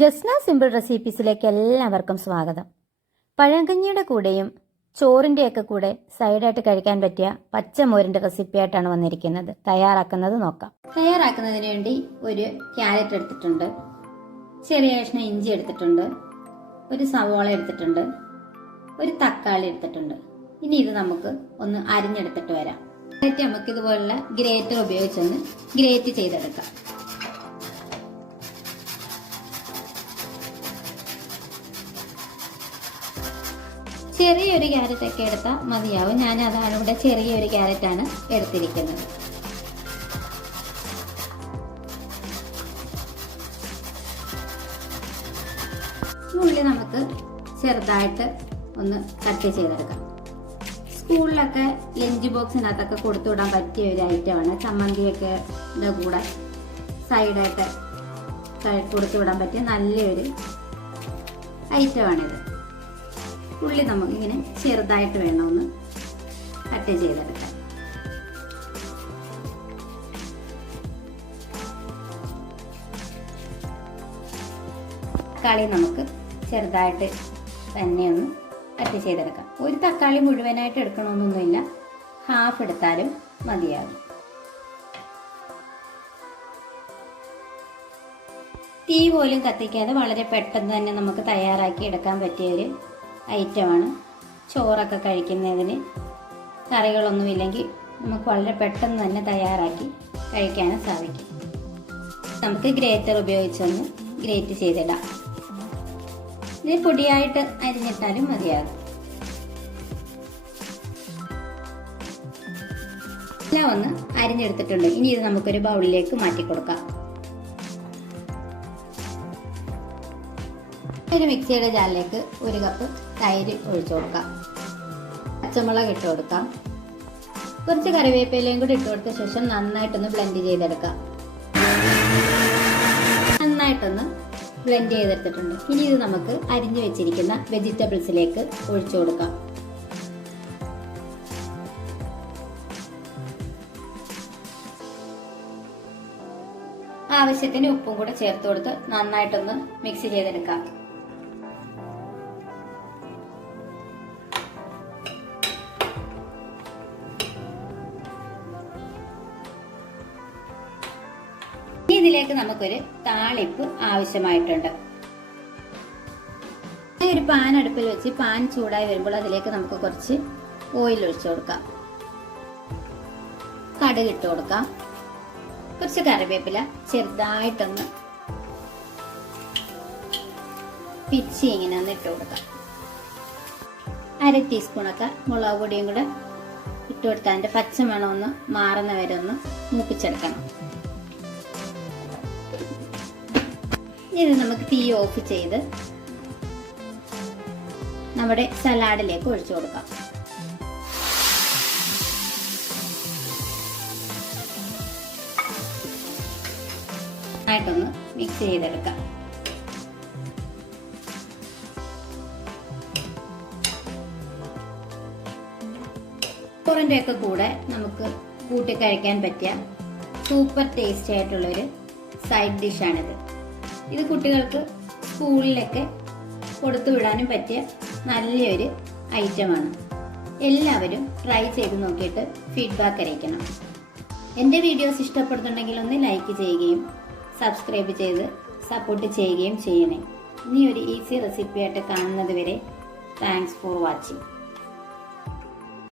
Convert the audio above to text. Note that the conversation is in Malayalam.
ജസ്ന സിമ്പിൾ റെസിപ്പീസിലേക്ക് എല്ലാവർക്കും സ്വാഗതം. പഴങ്കഞ്ഞിയുടെ കൂടെയും ചോറിന്റെയൊക്കെ കൂടെ സൈഡായിട്ട് കഴിക്കാൻ പറ്റിയ പച്ചമോരിന്റെ റെസിപ്പിയായിട്ടാണ് വന്നിരിക്കുന്നത്. തയ്യാറാക്കുന്നത് നോക്കാം. തയ്യാറാക്കുന്നതിന് വേണ്ടി ഒരു ക്യാരറ്റ് എടുത്തിട്ടുണ്ട്. ചെറിയ കഷ്ണം ഇഞ്ചി എടുത്തിട്ടുണ്ട്. ഒരു സവോള എടുത്തിട്ടുണ്ട്. ഒരു തക്കാളി എടുത്തിട്ടുണ്ട്. ഇനി ഇത് നമുക്ക് ഒന്ന് അരിഞ്ഞെടുത്തിട്ട് വരാം. ക്യാരറ്റ് നമുക്ക് ഇതുപോലുള്ള ഗ്രേറ്റർ ഉപയോഗിച്ചൊന്ന് ഗ്രേറ്റ് ചെയ്തെടുക്കാം. ചെറിയൊരു ക്യാരറ്റ് ഒക്കെ എടുത്താൽ മതിയാവും. ഞാൻ അതാണ് ഇവിടെ ചെറിയൊരു ക്യാരറ്റാണ് എടുത്തിരിക്കുന്നത്. ഉള്ളി നമുക്ക് ചെറുതായിട്ട് ഒന്ന് കട്ട് ചെയ്തെടുക്കാം. സ്കൂളിലൊക്കെ ലഞ്ച് ബോക്സിനകത്തൊക്കെ കൊടുത്തു വിടാൻ പറ്റിയ ഒരു ഐറ്റമാണ്. ചമ്മന്തിയൊക്കെ കൂടെ സൈഡായിട്ട് കൊടുത്തു വിടാൻ പറ്റിയ നല്ലൊരു ഐറ്റമാണിത്. ഉള്ളി നമുക്ക് ഇങ്ങനെ ചെറുതായിട്ട് വേണമെന്ന് കട്ട് ചെയ്തെടുക്കാം. തക്കാളി നമുക്ക് ചെറുതായിട്ട് തന്നെ ഒന്ന് കട്ട് ചെയ്തെടുക്കാം. ഒരു തക്കാളി മുഴുവനായിട്ട് എടുക്കണമെന്നൊന്നുമില്ല. ഹാഫ് എടുത്താലും മതിയാകും. തീ പോലും കത്തിക്കാതെ വളരെ പെട്ടെന്ന് തന്നെ നമുക്ക് തയ്യാറാക്കി എടുക്കാൻ പറ്റിയ ഒരു ഐറ്റമാണ്. ചോറൊക്കെ കഴിക്കുന്നതിന് കറികളൊന്നുമില്ലെങ്കിൽ നമുക്ക് വളരെ പെട്ടെന്ന് തന്നെ തയ്യാറാക്കി കഴിക്കാനും സാധിക്കും. നമുക്ക് ഗ്രേറ്റർ ഉപയോഗിച്ചൊന്ന് ഗ്രേറ്റ് ചെയ്തിടാം. ഇത് പൊടിയായിട്ട് അരിഞ്ഞിട്ടാലും മതിയാകും. എല്ലാം ഒന്ന് അരിഞ്ഞെടുത്തിട്ടുണ്ട്. ഇനി ഇത് നമുക്കൊരു ബൗളിലേക്ക് മാറ്റി കൊടുക്കാം ഒരു മിക്സിയുടെ ജാലിലേക്ക് ഒരു കപ്പ് തൈര് ഒഴിച്ചു കൊടുക്കാം. പച്ചമുളക് ഇട്ട് കൊടുക്കാം. കുറച്ച് കറിവേപ്പിലയും കൂടി ഇട്ട് കൊടുത്ത ശേഷം നന്നായിട്ടൊന്ന് ബ്ലെൻഡ് ചെയ്തെടുക്കാം. നന്നായിട്ടൊന്ന് ബ്ലെൻഡ് ചെയ്തെടുത്തിട്ടുണ്ട്. ഇനി ഇത് നമുക്ക് അരിഞ്ഞു വെച്ചിരിക്കുന്ന വെജിറ്റബിൾസിലേക്ക് ഒഴിച്ചു കൊടുക്കാം. ആവശ്യത്തിന് ഉപ്പും കൂടെ ചേർത്ത് കൊടുത്ത് നന്നായിട്ടൊന്ന് മിക്സ് ചെയ്തെടുക്കാം. ഇതിലേക്ക് നമുക്കൊരു താളിപ്പ് ആവശ്യമായിട്ടുണ്ട്. ഒരു പാൻ അടുപ്പിൽ വെച്ച് പാൻ ചൂടായി വരുമ്പോൾ അതിലേക്ക് നമുക്ക് കുറച്ച് ഓയിൽ ഒഴിച്ചു കൊടുക്കാം. കടുക് ഇട്ട് കൊടുക്കാം. കുറച്ച് കറിവേപ്പില ചെറുതായിട്ടൊന്ന് പിച്ചി ഇങ്ങനെ ഒന്ന് ഇട്ട് കൊടുക്കാം. അര ടീസ്പൂണൊക്കെ മുളക് പൊടിയും കൂടെ ഇട്ട് അതിന്റെ പച്ചമണം ഒന്ന് വരെ ഒന്ന് മൂപ്പിച്ചെടുക്കണം. ഇത് നമുക്ക് തീ ഓഫ് ചെയ്ത് നമ്മുടെ സലാഡിലേക്ക് ഒഴിച്ചു കൊടുക്കാം. ആയിട്ടൊന്ന് മിക്സ് ചെയ്തെടുക്കാം. ചോറിന്റെ ഒക്കെ കൂടെ നമുക്ക് കൂട്ടി കഴിക്കാൻ പറ്റിയ സൂപ്പർ ടേസ്റ്റി ആയിട്ടുള്ളൊരു സൈഡ് ഡിഷാണിത് ഇത് കുട്ടികൾക്ക് സ്കൂളിലൊക്കെ കൊടുത്തു വിടാനും പറ്റിയ നല്ലൊരു ഐറ്റമാണ്. എല്ലാവരും ട്രൈ ചെയ്ത് നോക്കിയിട്ട് ഫീഡ്ബാക്ക് അറിയിക്കണം. എന്റെ വീഡിയോസ് ഇഷ്ടപ്പെടുന്നുണ്ടെങ്കിൽ ഒന്ന് ലൈക്ക് ചെയ്യുകയും സബ്സ്ക്രൈബ് ചെയ്ത് സപ്പോർട്ട് ചെയ്യുകയും ചെയ്യണേ. ഇനി ഒരു ഈസി റെസിപ്പി ആയിട്ട് കാണുന്നത് വരെ താങ്ക്സ് ഫോർ വാച്ചിങ്